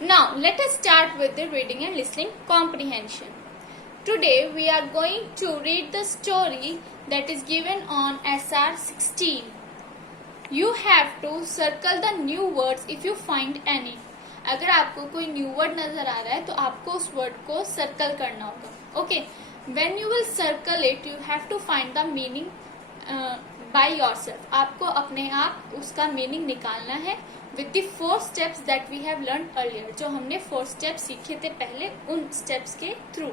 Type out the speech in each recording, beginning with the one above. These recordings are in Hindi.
Now let us start with the reading and listening comprehension. Today we are going to read the story that is given on SR 16. You have to circle the new words if you find any. अगर आपको कोई न्यू वर्ड नजर आ रहा है तो आपको उस वर्ड को सर्कल करना होगा. Okay, when you will circle it you have to find the meaning by yourself. आपको अपने आप उसका मीनिंग निकालना है with the 4 steps that we have learn earlier. जो हमने 4 स्टेप्स सीखे थे पहले, उन स्टेप्स के through.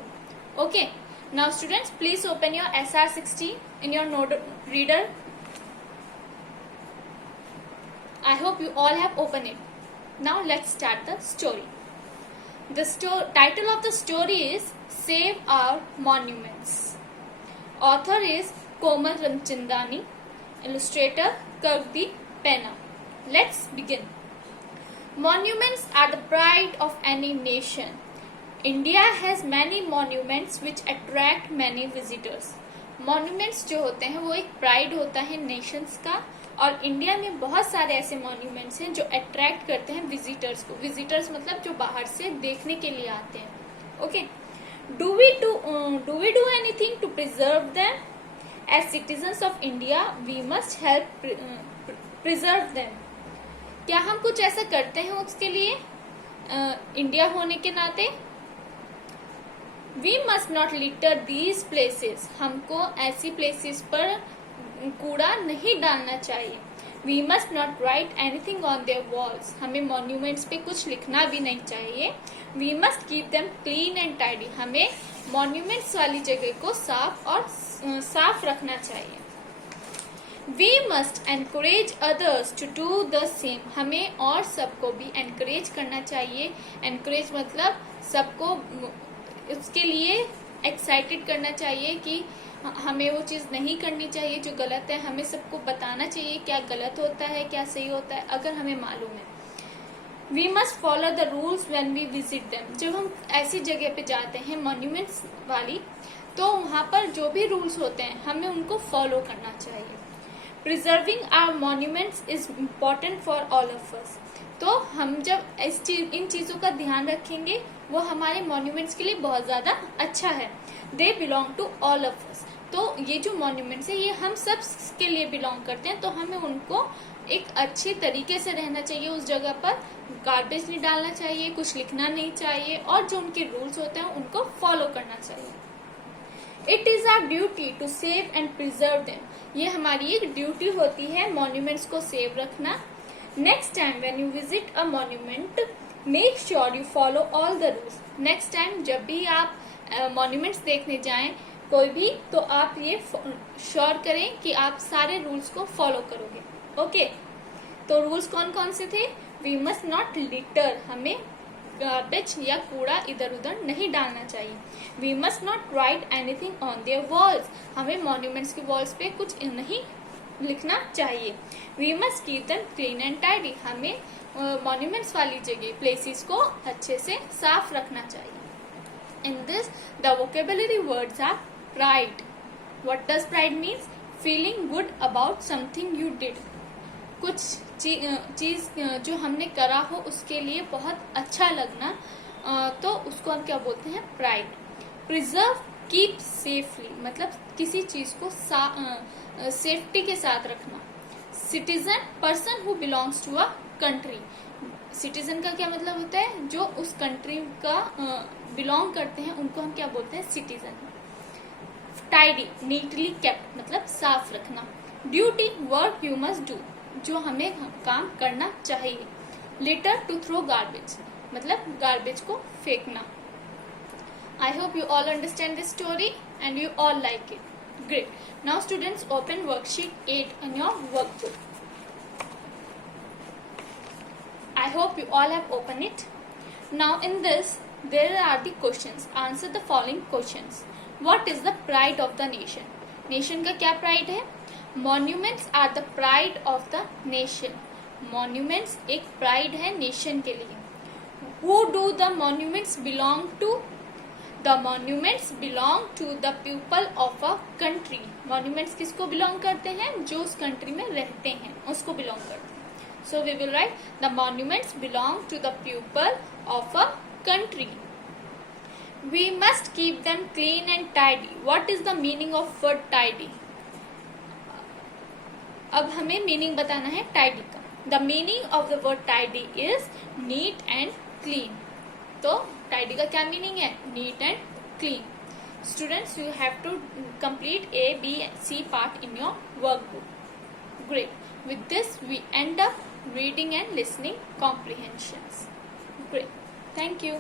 Okay, now students please open your SR 16 in your note reader. I hope you all have opened it. Now let's start the story. The title of the story is Save Our Monuments. Author is Komal Ramchandani. Illustrator Kirkdeep Penna. Let's begin. Monuments are the pride of any nation. India has many monuments which attract many visitors. Monuments जो होते हैं वो एक प्राइड होता है नेशंस का, और इंडिया में बहुत सारे ऐसे मॉन्यूमेंट्स हैं जो अट्रैक्ट करते हैं विजिटर्स को. विजिटर्स मतलब जो बाहर से देखने के लिए आते हैं. Okay, do we do anything to preserve them? As citizens of India we must help preserve them. क्या हम कुछ ऐसा करते हैं उसके लिए इंडिया होने के नाते? We must not litter these places. हमको ऐसी प्लेसेस पर कूड़ा नहीं डालना चाहिए. We must not write anything on their walls. हमें मॉन्यूमेंट्स पे कुछ लिखना भी नहीं चाहिए. We must keep them clean and tidy. हमें मॉन्यूमेंट्स वाली जगह को साफ रखना चाहिए. We must encourage others to do the same. हमें और सबको भी एनकरेज करना चाहिए. एनकरेज मतलब सबको उसके लिए एक्साइटेड करना चाहिए कि हमें वो चीज़ नहीं करनी चाहिए जो गलत है. हमें सबको बताना चाहिए क्या गलत होता है क्या सही होता है अगर हमें मालूम है. We must follow the rules when we visit them. जब हम ऐसी जगह पे जाते हैं मॉन्यूमेंट्स वाली, तो वहाँ पर जो भी रूल्स होते हैं हमें उनको फॉलो करना चाहिए. Preserving our monuments is important for all of us. तो हम जब इन चीज़ों का ध्यान रखेंगे वो हमारे मॉन्यूमेंट्स के लिए बहुत ज़्यादा अच्छा है. They belong to all of us. तो ये जो मॉन्यूमेंट्स है ये हम सब के लिए बिलोंग करते हैं. तो हमें उनको एक अच्छे तरीके से रहना चाहिए. उस जगह पर गार्बेज नहीं डालना चाहिए, कुछ लिखना नहीं चाहिए, और जो उनके रूल्स होते हैं उनको फॉलो करना चाहिए. It is our duty to save and preserve them. ये हमारी एक ड्यूटी होती है मॉन्यूमेंट्स को सेव रखना. Next time when you visit a monument make sure you follow all the rules. Next time जब भी आप मॉन्यूमेंट्स देखने जाएं कोई भी, तो आप ये श्योर करें कि आप सारे रूल्स को फॉलो करोगे. ओके, तो रूल्स कौन कौन से थे? We must not litter. हमें गार्बेज या कूड़ा इधर उधर नहीं डालना चाहिए. We must not write anything on their walls. हमें मॉन्यूमेंट्स की वॉल्स पे कुछ नहीं लिखना चाहिए. We must keep them clean and tidy. हमें मॉन्यूमेंट्स वाली जगह प्लेसेस को अच्छे से साफ रखना चाहिए. In this, the vocabulary words are pride. What does pride means? Feeling good about something you did. कुछ चीज जो हमने करा हो उसके लिए बहुत अच्छा लगना, तो उसको हम क्या बोलते हैं? प्राइड. प्रिजर्व, कीप सेफली, मतलब किसी चीज को सेफ्टी के साथ रखना. Citizen, person who belongs to a country. Citizen का क्या मतलब होता है? जो उस कंट्री का बिलोंग करते हैं उनको हम क्या बोलते हैं? सिटीजन. टाइडी, नीटली केप्ट, मतलब साफ रखना. Duty, work you must do, जो हमें काम करना चाहिए. लिटर, टू थ्रो गार्बेज, मतलब गार्बेज को फेंकना. I hope you all understand this story and you all like it. Great. Now students open worksheet 8 in your workbook. I hope you all have opened it. Now in this there are the questions. Answer the following questions. What is the pride of the nation? Nation का क्या pride है? Monuments are the pride of the nation. Monuments एक pride है nation के लिए. Who do the monuments belong to? The monuments belong to the people of a country. Monuments किसको belong करते हैं? जो उस country में रहते हैं उसको belong करते हैं. So we will write the monuments belong to the people of a country. We must keep them clean and tidy. What is the meaning of word tidy? अब हमें मीनिंग बताना है tidy का. The meaning of the word tidy is neat and clean. तो tidy का क्या meaning है? Neat and clean. Students, you have to complete A, B, C part in your workbook. Great. With this, we end up reading and listening comprehensions. Great. Thank you.